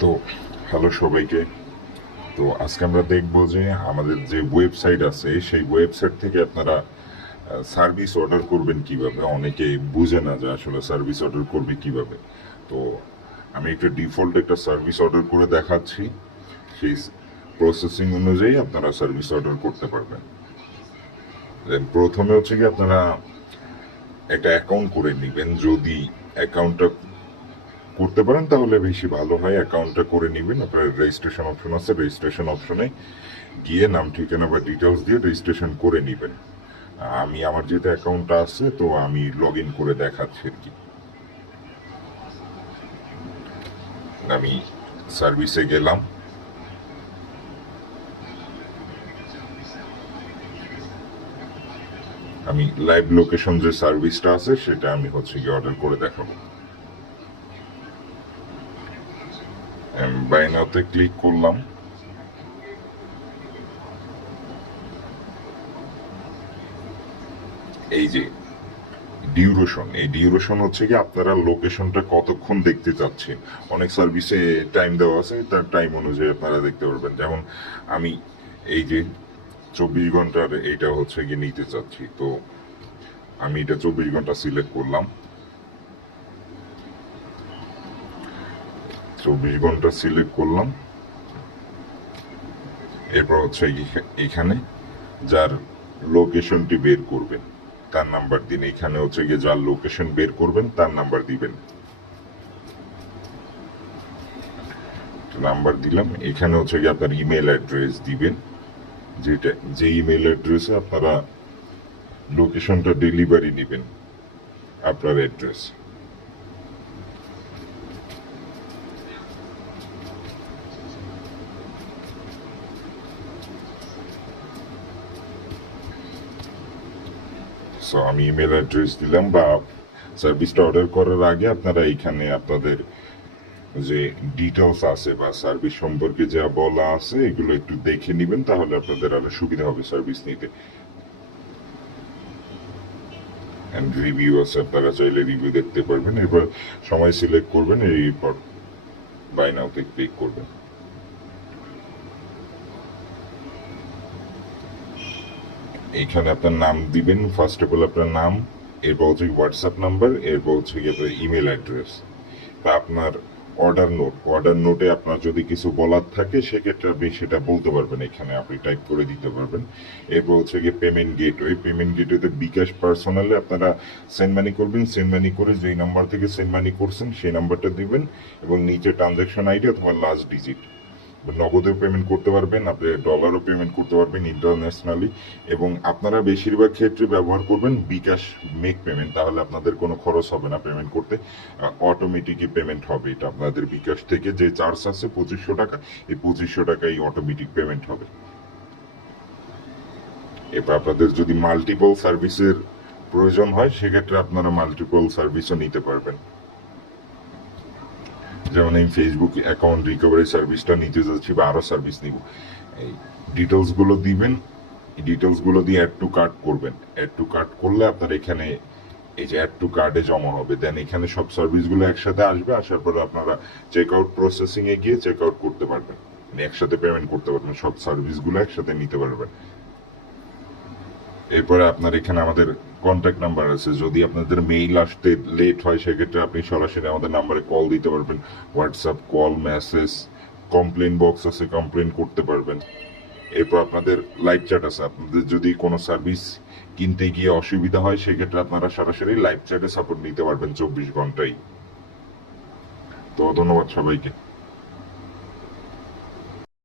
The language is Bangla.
তো হ্যালো সবাইকে। তো আজকে আমরা দেখব যে আমাদের যে ওয়েবসাইট আছে সেই ওয়েবসাইট থেকে আপনারা সার্ভিস অর্ডার করবেন কিভাবে। অনেকে বুঝে না যে আসলে সার্ভিস অর্ডার করবে কিভাবে। তো আমি একটা ডিফল্ট একটা সার্ভিস অর্ডার করে দেখাচ্ছি, সেই প্রসেসিং অনুযায়ী আপনারা সার্ভিস অর্ডার করতে পারবেন। দেন প্রথমে হচ্ছে কি আপনারা একটা অ্যাকাউন্ট করে নেবেন। যদি অ্যাকাউন্টটা করতে পারেন তাহলে বেশি ভালো হয়। অ্যাকাউন্টটা করে নেবেন, আপনার রেজিস্ট্রেশন অপশন আছে, রেজিস্ট্রেশন অপশনে গিয়ে নাম ঠিকানা বা ডিটেলস দিয়ে রেজিস্ট্রেশন করে নেবেন। আমি আমার যেহেতু অ্যাকাউন্টটা আছে তো আমি লগ ইন করে দেখাচ্ছি আর কি। আমি সার্ভিসে গেলাম, আমি লাইভ লোকেশন যে সার্ভিসটা আছে সেটা আমি হচ্ছে গিয়ে অর্ডার করে দেখাবো। বাই নাওতে ক্লিক করলাম। এই যে ডিউরেশন, এই ডিউরেশন হচ্ছে কি আপনারা লোকেশনটা কতক্ষণ দেখতে চাচ্ছেন। অনেক সার্ভিসে টাইম দেওয়া আছে, তার টাইম অনুযায়ী আপনারা দেখতে পারবেন। যেমন আমি এই যে 24 ঘন্টার এইটা হচ্ছে গিয়ে নিতে চাচ্ছি, তো আমি এটা 24 ঘন্টা সিলেক্ট করলাম। 24 ঘন্টা সিলেক্ট করলাম। এরপর হচ্ছে এখানে যার লোকেশনটি বের করবেন তার নাম্বার দিন। এখানে হচ্ছে গিয়ে যার লোকেশন বের করবেন তার নাম্বার দিবেন। নাম্বার দিলাম। এখানে হচ্ছে গিয়ে আপনার ইমেল অ্যাড্রেস দিবেন, যেটা যে ইমেল অ্যাড্রেসে আপনারা লোকেশনটা ডেলিভারি নেবেন, আপনার অ্যাড্রেস। সো আমি ইমেল অ্যাড্রেস দিলাম। বা সার্ভিসটা অর্ডার করার আগে আপনারা এখানে আপনাদের যে ডিটেলস আছে বা সার্ভিস সম্পর্কে যা বলা আছে এগুলো একটু দেখে নেবেন, তাহলে আপনাদের আরো সুবিধা হবে সার্ভিস নিতে। রিভিউ আছে, আপনারা চাইলে রিভিউ দেখতে পারবেন। এরপর সময় সিলেক্ট করবেন, এরপর বাই নাওতে ক্লিক করবেন। এইখানে আপনার নাম দিবেন, ফার্স্ট অফ অল আপনার নাম, এরপর হচ্ছে হোয়াটসঅ্যাপ নাম্বার, এরপর হচ্ছে আপনার ইমেল অ্যাড্রেস বা আপনার অর্ডার নোটে আপনার যদি কিছু বলার থাকে সেক্ষেত্রে আপনি সেটা বলতে পারবেন, এখানে আপনি টাইপ করে দিতে পারবেন। এরপর হচ্ছে গিয়ে পেমেন্ট গেটওয়েতে বিকাশ পার্সোনালে আপনারা সেন্ড মানি করবেন। সেন্ড মানি করে যেই নাম্বার থেকে সেন্ড মানি করছেন সেই নাম্বারটা দিবেন এবং নিচে ট্রানজাকশন আইডি অথবা লাস্ট ডিজিট। নগদেও পেমেন্ট করতে পারবেন, আপনি ডলারও পেমেন্ট করতে পারবেন ইন্টারন্যাশনালি। এবং আপনারা বেশিরভাগ ক্ষেত্রে ব্যবহার করবেন বিকাশ মেক পেমেন্ট, তাহলে আপনাদের কোনো খরচ হবে না পেমেন্ট করতে, অটোমেটিকই পেমেন্ট হবে। এটা আপনাদের বিকাশ থেকে যে চার্জ আছে 2500 টাকা, এই 2500 টাকাই অটোমেটিক পেমেন্ট হবে। এবার আপনাদের যদি মাল্টিপল সার্ভিসের প্রয়োজন হয় সেক্ষেত্রে আপনারা মাল্টিপল সার্ভিসও নিতে পারবেন। যেমন আমি ফেসবুক অ্যাকাউন্ট রিকভারি সার্ভিসটা নিতে যাচ্ছি বা আরো সার্ভিস নিব। এই ডিটেলস গুলো দিবেন, এই ডিটেলস গুলো দিয়ে অ্যাড টু কার্ট করবেন। অ্যাড টু কার্ট করলে আপনার এখানে এই যে অ্যাড টু কার্টে জমা হবে। দেন এখানে সব সার্ভিস গুলো একসাথে আসবে, আসার পরে আপনারা চেক আউট প্রসেসিং এ গিয়ে চেক আউট করতে পারবেন, মানে একসাথে পেমেন্ট করতে পারবেন, সব সার্ভিস গুলো একসাথে নিতে পারবেন। এরপরে আপনার এখানে আমাদের কন্ট্যাক্ট নাম্বার আছে। যদি আপনাদের মেইল আসতে লেট হয় সেক্ষেত্রে আপনি সরাসরি আমাদের নাম্বারে কল দিতে পারবেন। WhatsApp call, message, complain box আছে, কমপ্লেন করতে পারবেন। এরপর আপনাদের লাইভ চ্যাট আছে। আপনাদের যদি কোনো সার্ভিস কিনতে গিয়ে অসুবিধা হয় সেক্ষেত্রে আপনারা সরাসরি লাইভ চ্যাটে সাপোর্ট নিতে পারবেন 24 ঘন্টাই। তো ধন্যবাদ সবাইকে।